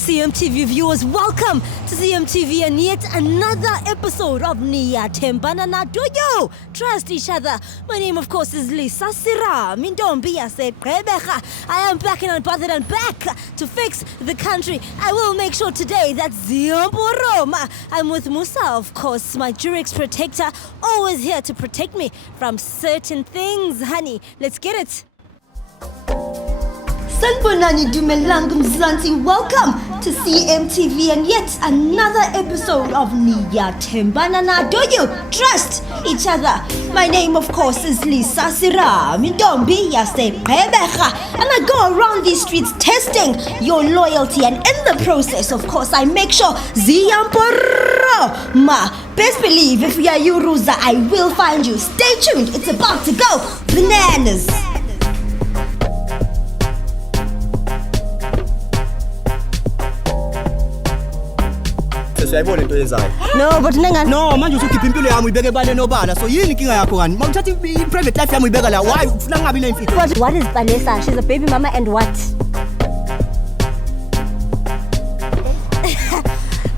CMTV viewers, welcome to CMTV and yet another episode of NIYATHEMBANA NA. Do you trust each other? My name of course is Serame. I am back and unbothered and back to fix the country. I will make sure today that I'm with Musa, of course, my Durex protector, always here to protect me from certain things, honey. Let's get it. Sanibonani Dumelang Mzansi, welcome to CMTV and yet another episode of NIYATHEMBANA NA. Do you trust each other? My name of course is Serame. And I go around these streets testing your loyalty, and in the process of course I make sure best believe if you are Yuruza, I will find you. Stay tuned, it's about to go bananas. No, but no, manje usukhipha impilo yami uyibeke ebale nobala. So yini inkinga yakho ngani? Mawuthatha i-private life yami uyibeka la. Why ufuna ngabi nemfihlo? What is Vanessa? She's a baby mama and what?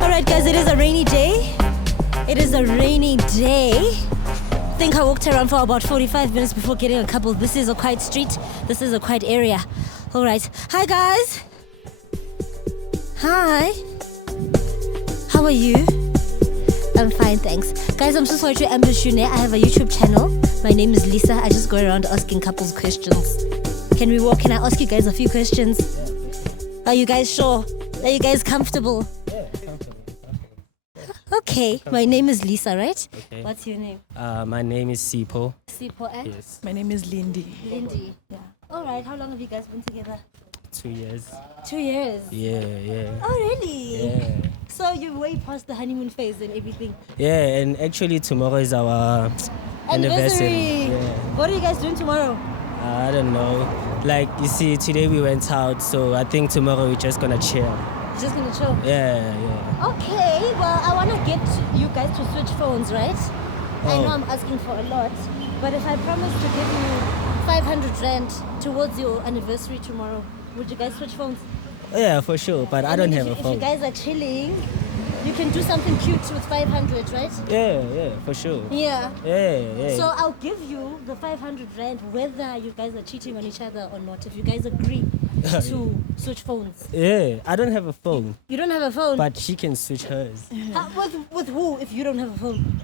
Alright guys, it is a rainy day. It is a rainy day. I think I walked around for about 45 minutes before getting a couple. This is a quiet street. This is a quiet area. Alright. Hi guys. Hi. How are you? I'm fine, thanks. Guys, I'm so sorry to ambush you. I have a YouTube channel. My name is Lisa. I just go around asking couples questions. Can we walk? Can I ask you guys a few questions? Are you guys sure? Are you guys comfortable? Yeah, comfortable. Okay. My name is Lisa, right? Okay. What's your name? My name is Sipo. Sipo, eh? Yes. My name is Lindy. Lindy. Yeah. All right. How long have you guys been together? 2 years. 2 years. Yeah. Oh, really? Yeah. So you're way past the honeymoon phase and everything. Yeah, and actually tomorrow is our anniversary. Yeah. What are you guys doing tomorrow? I don't know. Like, you see, today we went out, so I think tomorrow we're just gonna chill. Just gonna chill. Yeah. Okay, well, I want to get you guys to switch phones, right? I know Oh. I'm asking for a lot, but if I promise to give you 500 rand towards your anniversary tomorrow, would you guys switch phones? Yeah, for sure, but I don't have a If you phone. guys are chilling, you can do something cute with 500, right? Yeah, for sure. Yeah. Yeah. So I'll give you the 500 rand whether you guys are cheating on each other or not, if you guys agree to switch phones. Yeah, I don't have a phone, You don't have a phone? but she can switch hers. With who if you don't have a phone?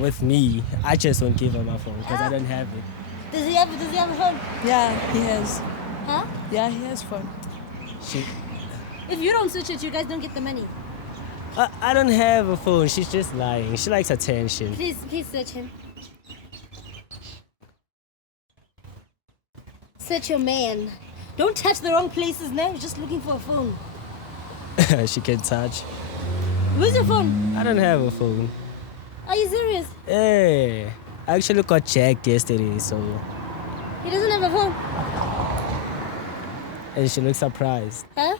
With me, I just won't give her my phone because I don't have it. Does he have a phone? Yeah, he has. Huh? Yeah, he has fun. If you don't switch it, you guys don't get the money. I don't have a phone. She's just lying. She likes attention. Please search him. Search your man. Don't touch the wrong places now. You're just looking for a phone. She can touch. Where's your phone? I don't have a phone. Are you serious? Hey, I actually got checked yesterday, so. He doesn't have a phone. And she looks surprised. Huh?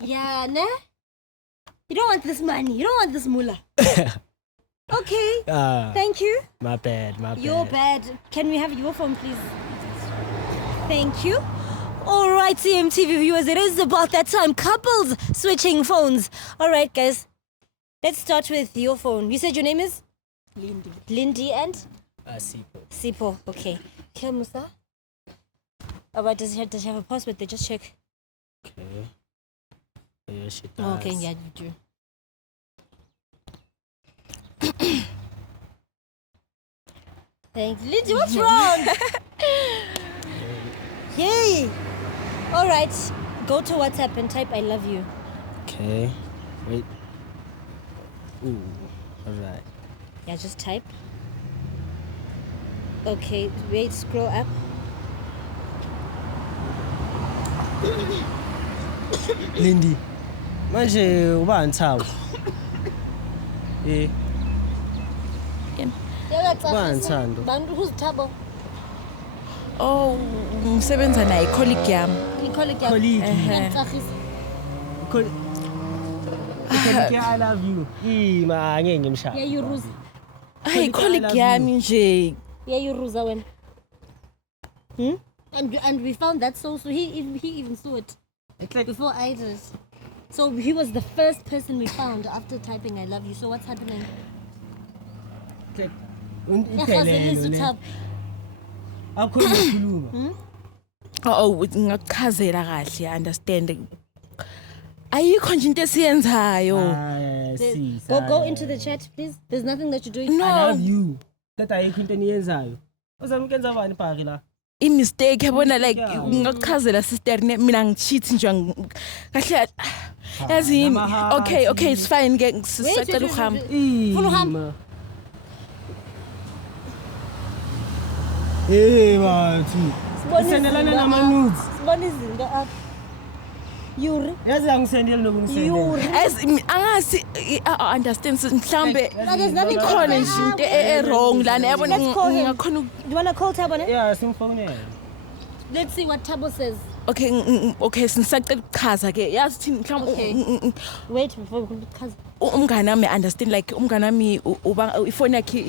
Yeah, nah? You don't want this money. You don't want this moolah. Okay. Thank you. My bad. You're bad. Can we have your phone, please? Thank you. All right, CMTV viewers, it is about that time. Couples switching phones. All right, guys. Let's start with your phone. You said your name is? Lindy. Lindy and? Sipo. Sipo. Okay. Okay, Musa. All right, does she have a password? They just check. Okay. Yeah, she does. Okay, yeah, you do. Thanks. Lindsay, what's wrong? Yay! All right, go to WhatsApp and type I love you. Okay. Wait. Ooh. All right. Yeah, just type. Okay, wait, scroll up. Lindy. Manje ubani Thabo? Ubani Thando? Who's Thabo? Oh, ngisebenza naye colleague yami. Colleague. Colleague. I love you. Ma ngeke ngimshaya. Yeah, you Ruse. Hey, colleague yami nje. Yeah, you Ruse when. And we found that so he even saw it before I did. So he was the first person we found after typing I love you. So what's happening? Ngakuchazela kahle, understand. Ayikho nje into esiyenzayo. Go into the chat, please. There's nothing that you're doing. No. I love you. That ayikho into eniyenzayo. Uzamkenza bani phaki la? Mistake yabona like ngakuchazela sister mina ngicheat nje kahle yazini. Okay, it's fine ke sisacela uhamba. Full ham. Hey bathu. Sendelana nama-nudes. Sibona izinto apha. Yuri. Yazi angisendele nokungisendela. Yuri. As angasi understand mhlambe There's nothing khona nje into wrong lana yabona Let's call him. ngakhona Do you want to call Tabo? Yeah, simfonela. Let's see what Tabo says. okay sinisacela ukuchaza ke yazi thini mhlawumbe Wait before we because umngane wami understand like umngane wami ifoni yakhe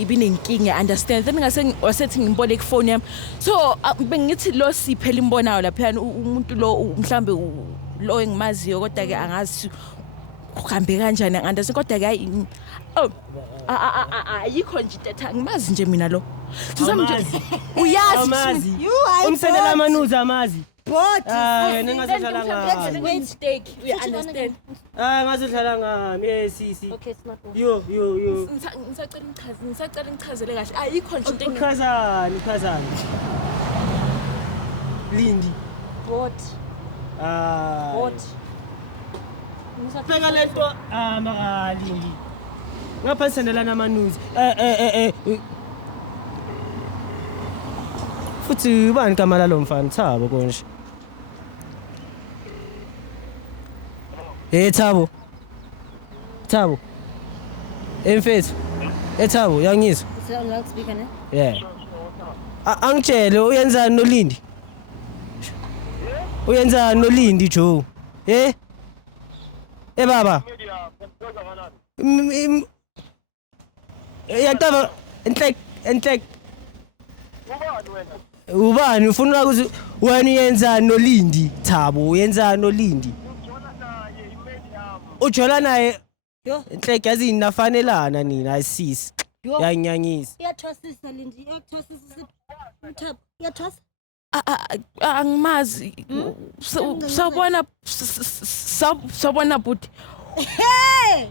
ibinenkinga understand then ngase wasethi ngimboleke ifoni yami so bengithi lo siphela imbonayo lapha umuntu lo mhlambe lo engimaziyo kodwa ke angazi kuhambe kanjani understand kodwa ke ayikho nje itetha ngimazi nje mina lo sizamnje uyazi Umsendela ama-nudes amazi. What? Yena ngasedlala ngami. wait mistake we understand Ngasedlala ngami. Sisi. Okay, it's not. Yo. ngisacela ngichazele kahle ayikho nje into Ukhazani. Lindi. What? What? Bheka lento Lindi. Ngapha sendelana ama-nudes. Futhi ubani kamala lo mfana Thabo konje. Thabo. Mfethu. Thabo yangizwa. Is it on loudspeaker now? Yeah. Angitshele uyenzani noLindi? Uyenzani noLindi Joe? Baba. Yaqaba enhlek. Ubani ufuna ukuthi wena uyenzani noLindi Thabo uyenzani noLindi? Ujola naye Yo. enhlek yazi nafanelana nina asisi. Yo. Yanyangisa. Iyathwasisa Lindi. Iyathwasisa. Tabo. Iyathwasa. angimazi sabona buti Hey!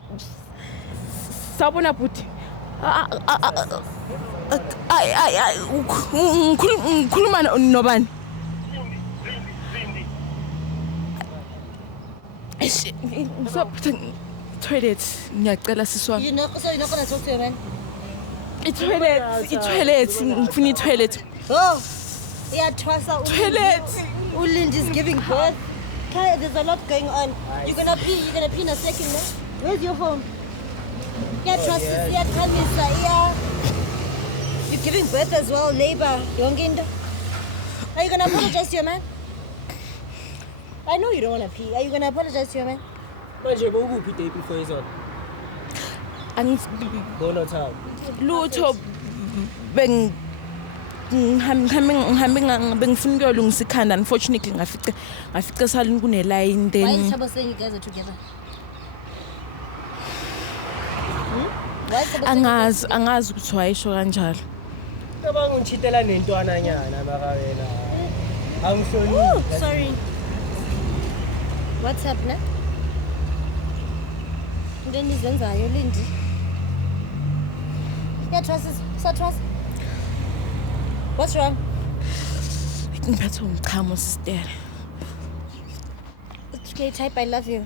sabona buti ngikhuluma nobani toilet ngiyacela siswami So you're not gonna talk to your man? i-toilet ngifuna i-toilet Oh! Iyathwasa. toilet Ulindi is giving birth. Kai, there's a lot going on. You're gonna pee in a second, man. Where's your phone? Iyathwasisa, iyakhamisa, You're giving birth as well, labor. Yonginda. Are you gonna apologize to your man? I know you don't wanna pee. Are you gonna apologize to your man? Manje bokuphi day before izona? Bona Thabo. lutho ngifuna ukuyolungisa ikhanda unfortunately ngafica salini kuneline Why is then Tabo saying you guys are together? Why is Tabo saying angazi ukuthi wayisho kanjalo Cabanga ungithithela nentwana nyana baka wena. Angihloniphi. Ooh, sorry. What's happening? Then izenzayo Lindi. Trust. What's wrong? ngiphethe umchamo sister Okay, type I love you.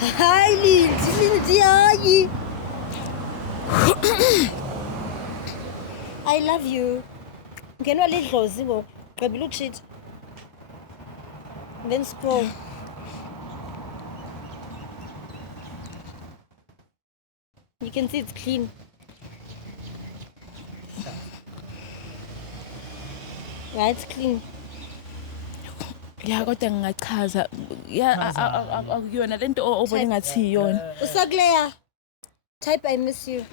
Hi Lindi, hi. I love you. Ngenwa lidlozi ngoku. Gqibile ukushit. Then scroll. You can see it's clean. Yeah, it's clean. ya kodwa ngingachaza akuyona lento obone ngathi iyona Usagleya. Type I miss you.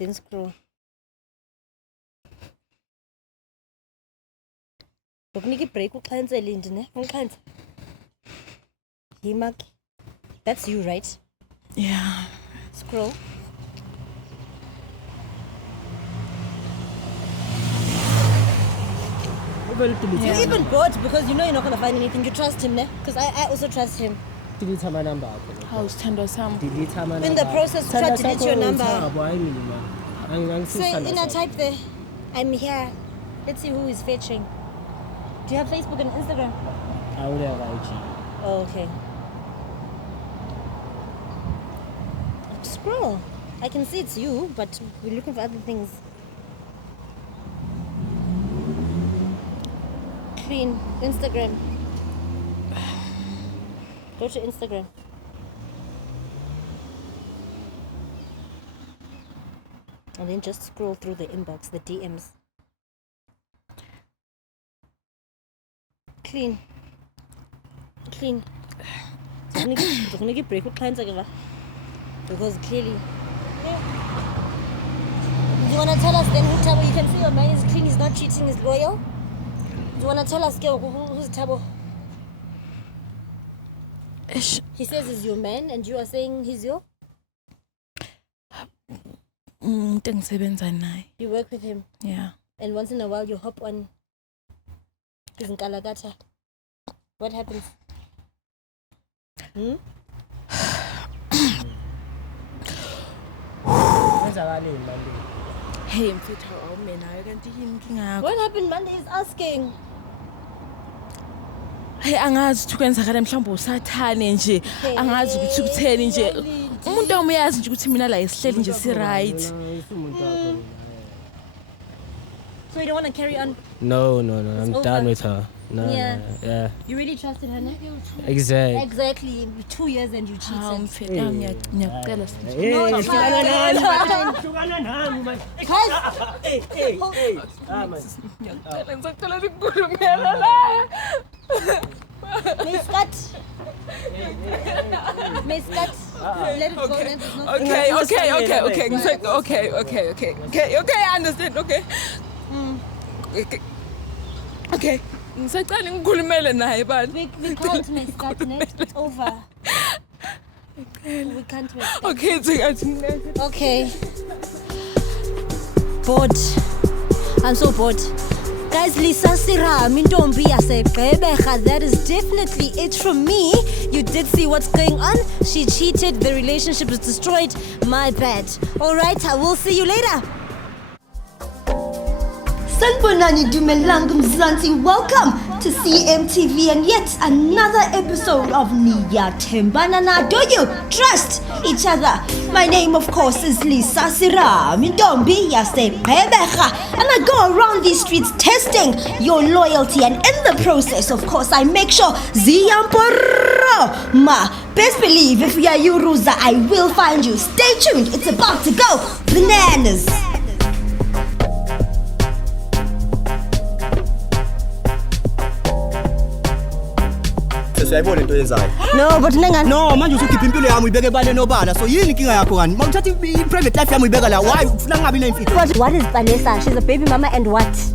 Then scroll. Lokuniki break uqhansele into ne? Uqhanse. Himak. That's you, right? Yeah. Scroll. Yeah. You even bought because you know you're not gonna find anything. You trust him, ne? Because I also trust him. Delete my number. How's Tendo Sam? Delete my number. In the process, try to delete your number. So So in a type there, I'm here. Let's see who is fetching. Do you have Facebook and Instagram? I would have IG. Oh, okay. Scroll. I can see it's you, but we're looking for other things. Clean. Instagram. Go to Instagram. And then just scroll through the inbox, the DMs. Clean. Clean. Break because clearly. You wanna tell us then who Tabo? You can see your man is clean, he's not cheating, he's loyal. You wanna tell us who's Tabo? He says he's your man and you are saying he's your? You work with him? Yeah. And once in a while you hop on his nkalakata. What happens? Hey, mfethu awumenayo kanti yini inkinga yakho? What happened Monday is asking. Hey, angazi ukuthi kwenzakala mhlawumbe usathane nje. Angazi ukuthi kutheni nje. Umuntu omuyazi nje ukuthi mina la isihleli nje si right. So you don't want to carry on? No. I'm over. done with her. No. Yeah. You really trusted her, no? Exactly. Exactly. 2 years and you cheated. Mfethu ngiyacela sithi. No, it's fine. Ngiyacela ngisacela ukukhulumela la. Miss Cut. Let it go. Okay, I understand. Okay. Ngisacela ngikhulumele naye bani. We can't Miss Cut. It's over. We can't Miss Cut. Okay. Bored. I'm so bored. Guys, Serame, that is definitely it from me. You did see what's going on. She cheated. The relationship was destroyed. My bad. All right, I will see you later. Sanibonani dumelang mzansi, welcome to CMTV and yet another episode of NIYATHEMBANA NA. Do you trust each other? My name of course is Serame, and I go around these streets testing your loyalty, and in the process of course I make sure ma best believe if we are you Ruza, I will find you. Stay tuned, it's about to go bananas. Siyayibona into yenzayo. No, but No, manje usukhipha impilo yami uyibeke ebale nobala. So yini inkinga yakho kani? Mawuthatha i-private life yami uyibeka la. Why ufuna ngabi nemfihlo? what is Vanessa? She's a baby mama and what?